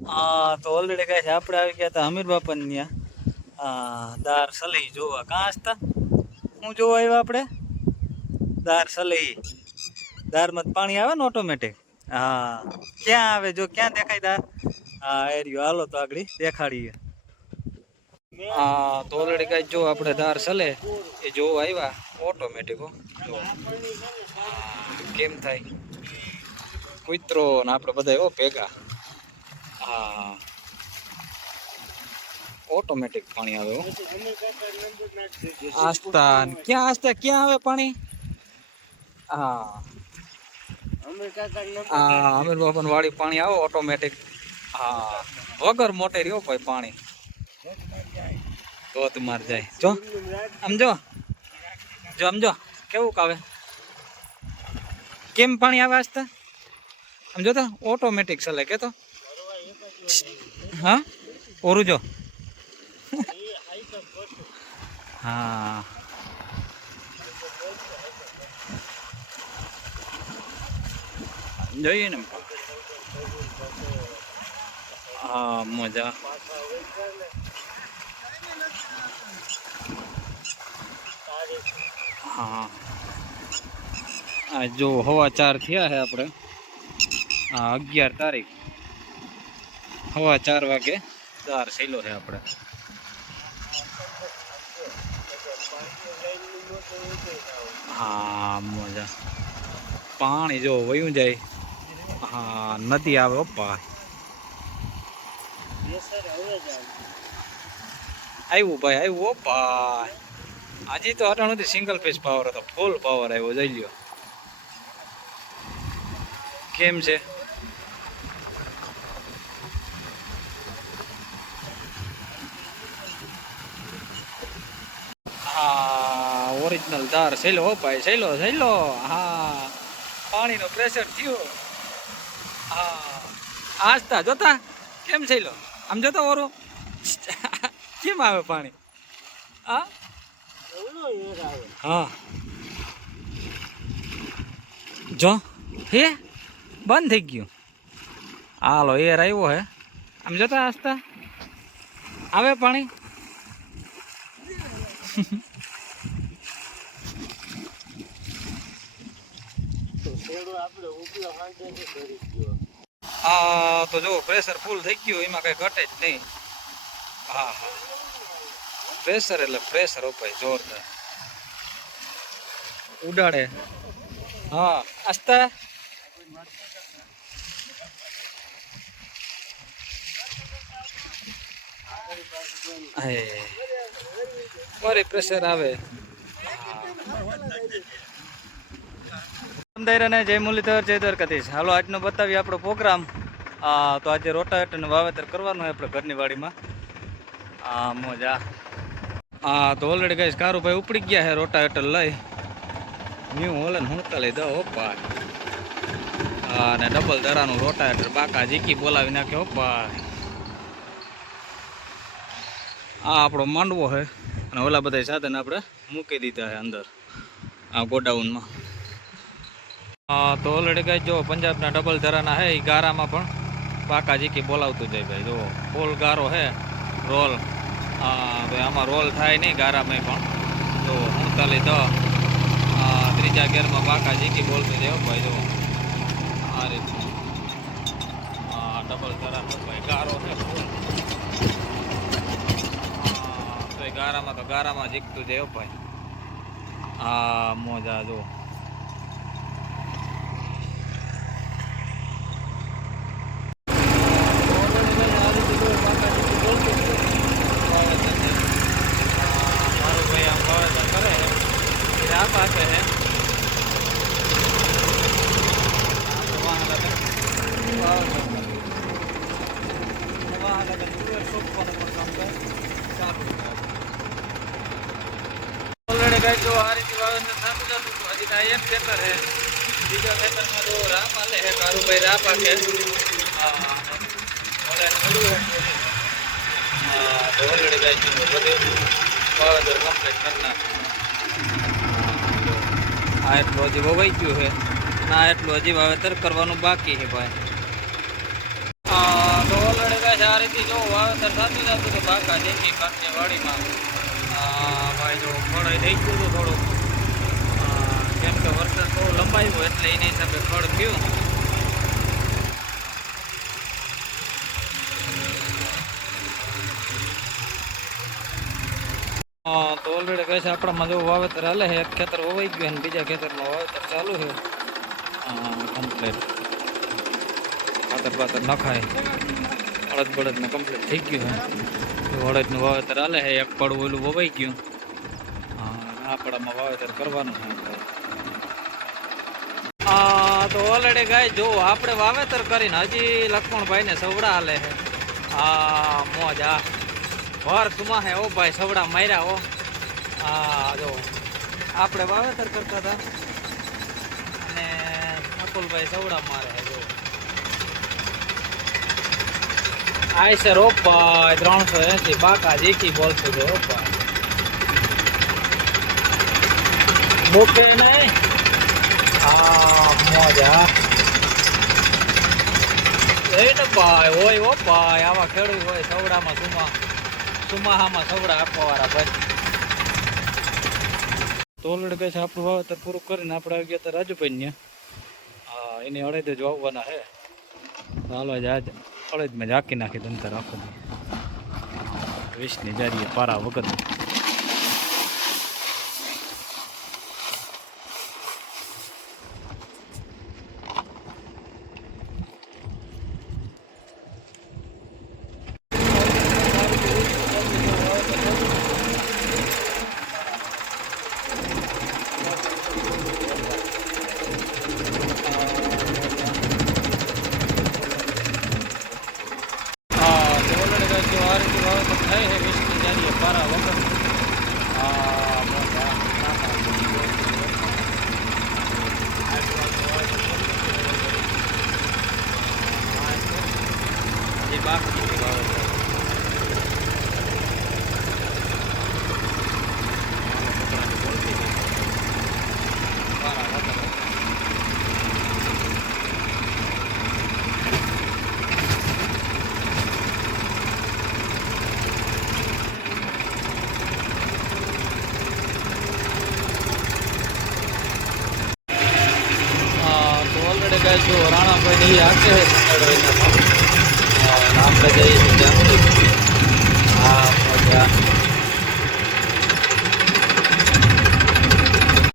હા, તો ઓલરેડી કહે આપણે આવી ગયા હતા હમીર બાપન ત્યાં. દાર સલહી જોવા. કાં હસતા? હું જોવા આવ્યા આપણે? દાર સલહી દારમાં પાણી આવે ને ઓટોમેટિક હા. ક્યાં આવે? જો, ક્યાં દેખાય દાર? હા, એ રહ્યો. હાલો તો આગળ દેખાડીએ. હા તો ઓલરેડી કાંઈ જો આપણે દાર સલે, એ જોવા આવ્યા. ઓટોમેટિક હો. જો. કેમ થાય? કૂતરો ને આપણે બધા એવો ભેગા. હા ઓટોમેટિક પાણી આવે હો. આસ્તા ક્યાં આસ્તા ક્યાં આવે પાણી? હા. હા અમીર બાપન વાળી પાણી આવે ઓટોમેટિક હા. વગર મોટે રહ્યો ભાઈ પાણી. તો તમારે જાય. જો સમજો જો. સમજો કેવું કાવે? કેમ પાણી આવે આસ્તા સમજો તો ઓટોમેટિક સલે કે તો હા ઓરું જો હા જોઈએ ને હા મજા હા આ જો હવા ચાર થયા છે આપણે હા અગિયાર તારીખ હવા ચાર વાગે ચાર સહેલો છે આપણે. હા, મજા. પાણી જો વયું જાય. હા, નદી આવે પપ્પા આવ્યું ભાઈ આવ્યું ઓપા આજે તો અટાણ સિંગલ ફેસ પાવર હતો. ફૂલ પાવર આવ્યો, જઈ લ્યો. કેમ છે હા ઓરિજિનલ ધાર સહેલો હો ભાઈ સહેલો સહેલો હા પાણીનો પ્રેશર થયો. હા. આસ્તા જોતા? કેમ સહેલો? આમ જોતા ઓરો? કેમ આવે પાણી? હા? હા. જો, હે? બંધ થઈ ગયું. હાલો એર આવ્યો હે. આમ જોતા આસ્તા આવે પાણી? આ તો જો પ્રેશર ફૂલ થઈ ગયું એમાં કઈ ઘટે જ નહીં. હા હા. પ્રેશર એટલે પ્રેશર ઉપાય જોરદાર. ઉડાડે. હા. આસ્તા હે. મારી પ્રેશર આવે. સમદાયરાને જય મુરલીધર, જય દ્વારકાધીશ. હાલો, આજનો બતાવીએ આપણો પ્રોગ્રામ. તો આજે રોટાવેટરનું વાવેતર કરવાનું હોય આપણે ઘરની વાડીમાં. આ, મોજા. હા તો ઓલરેડી ગઈ કારુભાઈ ઉપડી ગયા છે રોટાવેટર લઈ. ન્યુ હોલન હું લઈ દો ઓપા અને ડબલ દરાનું રોટાવેટર બાકા જીકી બોલાવી નાખ્યો ઓપા આ આપણો માંડવો છે. અને ઓલા બધા સાધન આપણે મૂકી દીધા છે અંદર, આ ગોડાઉનમાં. તો ઓલરેડી ગઈ જો પંજાબના ડબલ ધરાના હે એ ગારામાં પણ પાકાજી કે બોલાવતું જાય ભાઈ. જો ફોલ ગારો હે રોલ હા, ભાઈ, આમાં રોલ થાય નહીં ગારામાં પણ. જો હું તો ત્રીજા ગેરમાં પાકાજી કે બોલતું જાય ભાઈ, જો. આ રીતે હા ડબલ ધરાનો ભાઈ ગારો છે તો ગારામાં તો ગારામાં જીકતું જાય હો ભાઈ. હા, મોજા, જો મારું ભાઈ આમ વાવેતર કરે છે આ પાસે છે ઓલરેડી કઈ જો આ રીતે વાવેતર થતું જતું હતું. હજી આ એક ખેતર છે બીજા ખેતરમાં જો રાપ હાલે છે કારુભાઈ રાપ તો ઓલરેડી કઈ જો બધું વાવેતર કમ્પ્લીટ કરી નાખ્યું આ એટલું હજી વવાઈ ગયું છે ના, એટલું હજી વાવેતર કરવાનું બાકી છે ભાઈ તો ઓલરેડી આ રીતે જો વાવેતર થતું જતું તો દેખી કાંકની વાડીમાં. ભાઈ જો ફળ થઈ ગયું હતું થોડુંક. કેમ કે વરસાદ બહુ લંબાયું એટલે એની હિસાબે ફળ થયું. તો ઓલરેડી કહે છે, આપણામાં જો વાવેતર હાલે છે, એક ખેતર વવાઈ ગયું અને બીજા ખેતરમાં વાવેતર ચાલુ છે. કમ્પ્લીટ ખાતર બાતર નખાય. અડદ બળદ ને કમ્પ્લીટ થઈ ગયું છે. અડદનું વાવેતર હાલે છે. એક પડવું ઓલું વવાઈ ગયું. હા આ પડામાં વાવેતર કરવાનું છે. આ હા તો ઓલરેડી ગાય, જો આપણે વાવેતર કરીને હજી લક્ષ્મણભાઈને સવડા હાલે છે. આ મોજ, આ ભર સુમા હે ઓ ભાઈ, સવડા માર્યા હો. આ જો, આપણે વાવેતર કરતા હતા. અને અતુલભાઈ સવડા મારે છે, જો. છે રોપાય, ત્રણસો એસી, બાકા જીકી બોલતું છે રોપાય. મૂકે નહીં હા, મોજા. એને ભાઈ હોય ઓ ભાઈ આવા ખેડૂત હોય સવડામાં સુમા સુમાહામાં સવડા આપવા વાળા ભાઈ તોલડ કહે છે, આપણું વાવેતર પૂરું કરીને આપણે આવી ગયા હતા રાજુભાઈ ને હા, એની અડદ જ વાવવાના હે. તો જ આજ. અડદમાં જ હાકી નાખી તંતર આખો. વીસની જારીએ પારા વગર હા તો ઓલરેડી કાંઈક જો આ રીતે વાવેતર થાય છે વીસની જારીએ પારા વગર હા મોટા હજી બાકી છે વાવેતર પારા વગર હા તો ઓલરેડી ગાય જો રાણાભાઈ ને આકે છે સંગાડો આપણે જઈએ છીએ ત્યાં હા